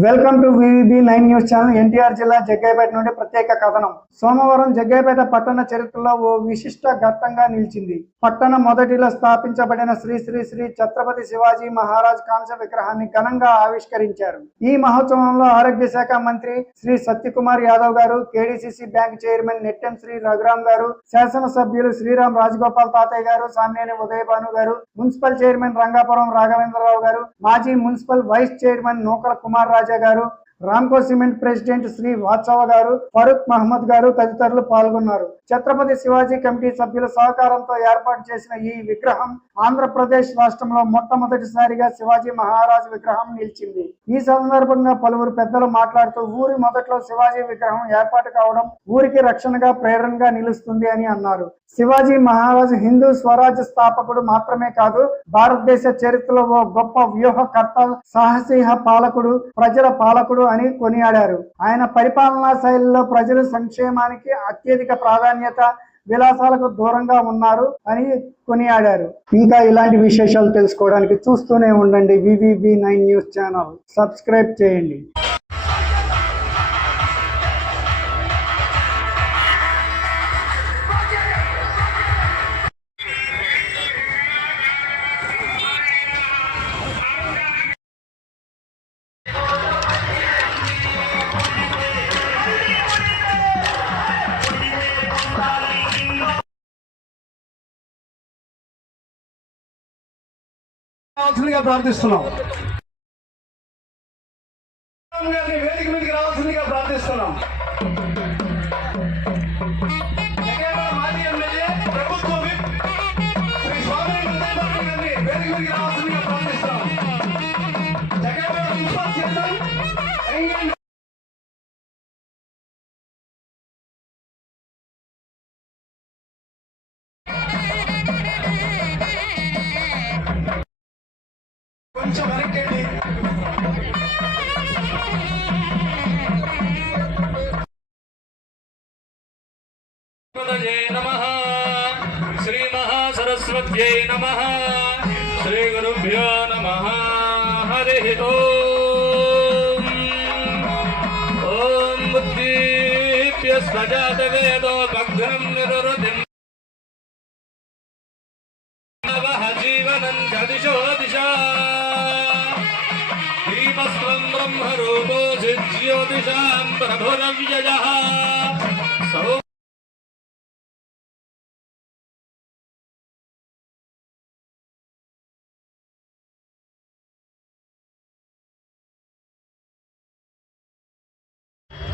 Welcome to VVB nine news channel NTR జిల్లా జగ్గైపేట నుండి ప్రత్యేక కథనం. సోమవారం జగ్గైపేట పట్టణ చరిత్రలో ఓ విశిష్ట ఘట్టంగా నిలిచింది. పట్టణ మొదటిలో స్థాపించబడిన శ్రీ శ్రీ శ్రీ ఛత్రపతి శివాజీ మహారాజ్ కాంస్య విగ్రహాన్ని ఘనంగా ఆవిష్కరించారు. ఈ మహోత్సవంలో ఆరోగ్య శాఖ మంత్రి Shri Satyakumar Yadav garu KDCC bank chairman Nettem Shri Raghuram garu శాసనసభ్యులు శ్రీరామ్ రాజగోపాల్ తాతయ్య గారు సామ్నేని ఉదయభాను గారు మున్సిపల్ చైర్మన్ రంగాపురం రాఘవేంద్రరావు గారు మాజీ municipal vice chairman Nukala Kumar garu Ramco cement president Shri Vatsava garu Farooq Mohammed గారు తదితరులు పాల్గొన్నారు. ఛత్రపతి శివాజీ కమిటీ సభ్యుల సహకారంతో ఏర్పాటు చేసిన ఈ విగ్రహం ఆంధ్రప్రదేశ్ రాష్ట్రంలో మొట్టమొదటిసారిగా శివాజీ మహారాజ్ విగ్రహం నిలిచింది. ఈ సందర్భంగా పలువురు పెద్దలు మాట్లాడుతూ ఊరి మొదట్లో శివాజీ విగ్రహం ఏర్పాటు కావడం ఊరికి రక్షణగా ప్రేరణగా నిలుస్తుంది అని అన్నారు. శివాజీ మహారాజ్ హిందూ స్వరాజ్య స్థాపకుడు మాత్రమే కాదు భారతదేశ చరిత్రలో ఓ గొప్ప వ్యూహకర్త సాహసీహ పాలకుడు ప్రజల పాలకుడు అని కొనియాడారు. ఆయన పరిపాలనా శైలిలో ప్రజల సంక్షేమానికి అత్యధిక ప్రాధాన్యత విలాసాలకు దూరంగా ఉన్నారు అని కొనియాడారు. ఇంకా ఇలాంటి విశేషాలు తెలుసుకోవడానికి చూస్తూనే ఉండండి VVB nine news channel. Subscribe చేయండి. రావాల్సిందిగా ప్రార్థిస్తున్నాం. గారిని వేదిక మీదకి రావాల్సిందిగా ప్రార్థిస్తున్నాం. ఎక్కడైనా మాజీ కొంచెం వెనక్కి శ్రీ మహాసరస్వత్యై నమః శ్రీ గురుభ్యో నమః హరి ఓం ఓం బుద్ధిభ్య స్వజాత భగ్నం నిరురుతిం జీవనం గదిశో దిశా బ్రహ్మరూపో జ్యోతిషాం ప్రభురవ్యయः సౌ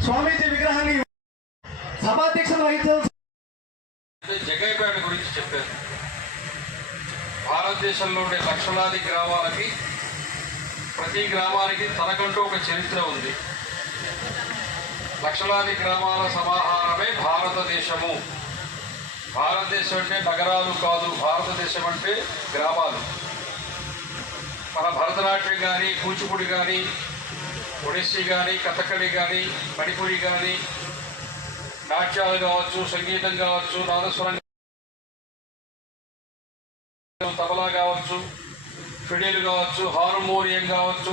స్వామీజీ విగ్రహాన్ని సభాధ్యక్షులు వహించాల్సి జగైపేట గురించి చెప్పారు. భారతదేశంలో ఉండే లక్షలాది గ్రామాలకి ప్రతి గ్రామానికి తనకంటూ ఒక చరిత్ర ఉంది. లక్షలాది గ్రామాల సమాహారమే భారతదేశము. భారతదేశం అంటే నగరాలు కాదు భారతదేశం అంటే గ్రామాలు. మన భరతనాట్యం కానీ కూచిపూడి కానీ ఒడిస్సీ కానీ కథకళి కానీ మణిపురి కానీ నాట్యాలు కావచ్చు సంగీతం కావచ్చు నాదస్వరం తబలా కావచ్చు ఫిడేలు కావచ్చు హార్మోనియం కావచ్చు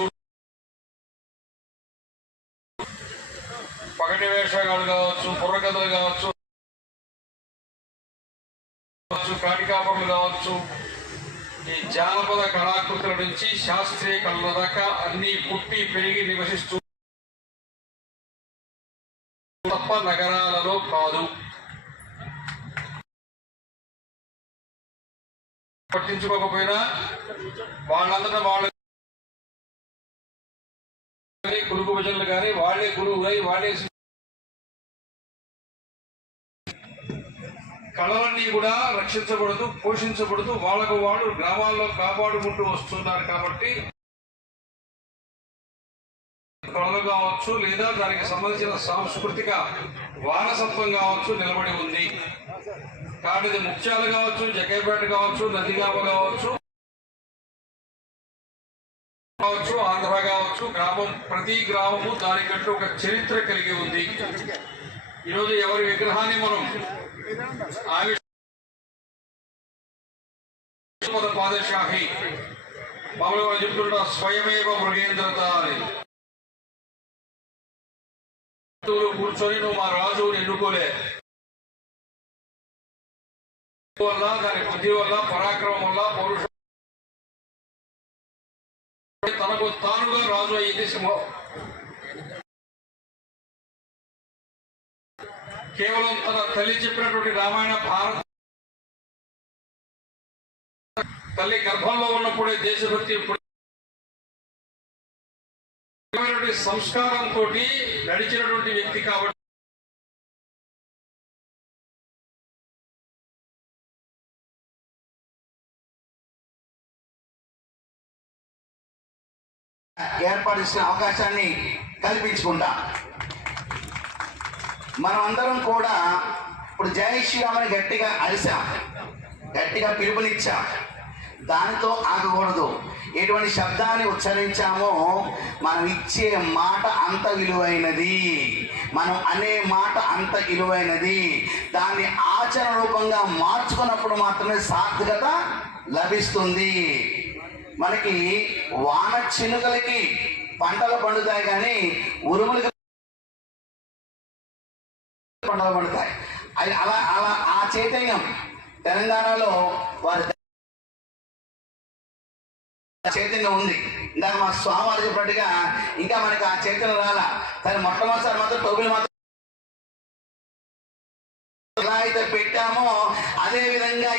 పగటి వేషగాలు కావచ్చు బుర్రకథలు కావచ్చు కావచ్చు, కావచ్చు ఈ జానపద కళాకృతుల నుంచి శాస్త్రీయ కళల దాకా అన్ని పుట్టి పెరిగి నివసిస్తూ తప్ప నగరాలలో కాదు. పట్టించుకోకపోయినా వాళ్ళందరూ వాళ్ళ గురుకు భజనలు కానీ వాళ్ళే గురువులై వాళ్ళే కళలన్నీ కూడా రక్షించబడుతూ పోషించబడుతూ వాళ్ళకు వాళ్ళు గ్రామాల్లో కాపాడుకుంటూ వస్తున్నారు కాబట్టి కళలు కావచ్చు లేదా దానికి సంబంధించిన సాంస్కృతిక వారసత్వం కావచ్చు నిలబడి ఉంది. కాబట్టి ముఖ్యాలు కావచ్చు జగ్గైపేట కావచ్చు నందిగామ కావచ్చు కావచ్చు ఆంధ్ర కావచ్చు గ్రామం ప్రతి గ్రామము దానికంటూ ఒక చరిత్ర కలిగి ఉంది. ఈరోజు ఎవరి విగ్రహాన్ని మనం ఆవిష్ పాదశాహి మామూలుగా చెప్తుంటా స్వయమేవ మృగేంద్రత అని కూర్చొని నువ్వు మా రాజు ఎన్నుకోలే. వల్ల దాని బుద్ధి వల్ల పరాక్రమం వల్ల పౌరుషం తనకు తానుగా రాజు అయ్యింది సింహం. కేవలం తన తల్లి చెప్పినటువంటి రామాయణ భారత తల్లి గర్భంలో ఉన్నప్పుడే దేశభక్తి సంస్కారంతో నడిచినటువంటి వ్యక్తి కాబట్టి ఏర్పాటు చేసిన అవకాశాన్ని కల్పించుకుంటా. మనం అందరం కూడా ఇప్పుడు జై శ్రీరామని గట్టిగా అరిసాం గట్టిగా పిలుపునిచ్చాం. దానితో ఆగకూడదు. ఎటువంటి శబ్దాన్ని ఉచ్చరించామో మనం ఇచ్చే మాట అంత విలువైనది. మనం అనే మాట అంత విలువైనది. దాన్ని ఆచరణ రూపంగా మార్చుకున్నప్పుడు మాత్రమే సార్థకత లభిస్తుంది. మనకి వాన చినుకలకి పంటలు పండుతాయి కానీ ఉరుములకి పంటలు పండుతాయి. అది అలా అలా ఆ చైతన్యం తెలంగాణలో వారి చైతన్యం ఉంది. ఇందాక మా స్వామివారు చెప్పినట్టుగా ఇంకా మనకి ఆ చైతన్యం రాలా. కానీ మొట్టమొదటిసారి మాత్రం టోబీలు మాత్రం ఎలా అయితే పెట్టామో అదే విధంగా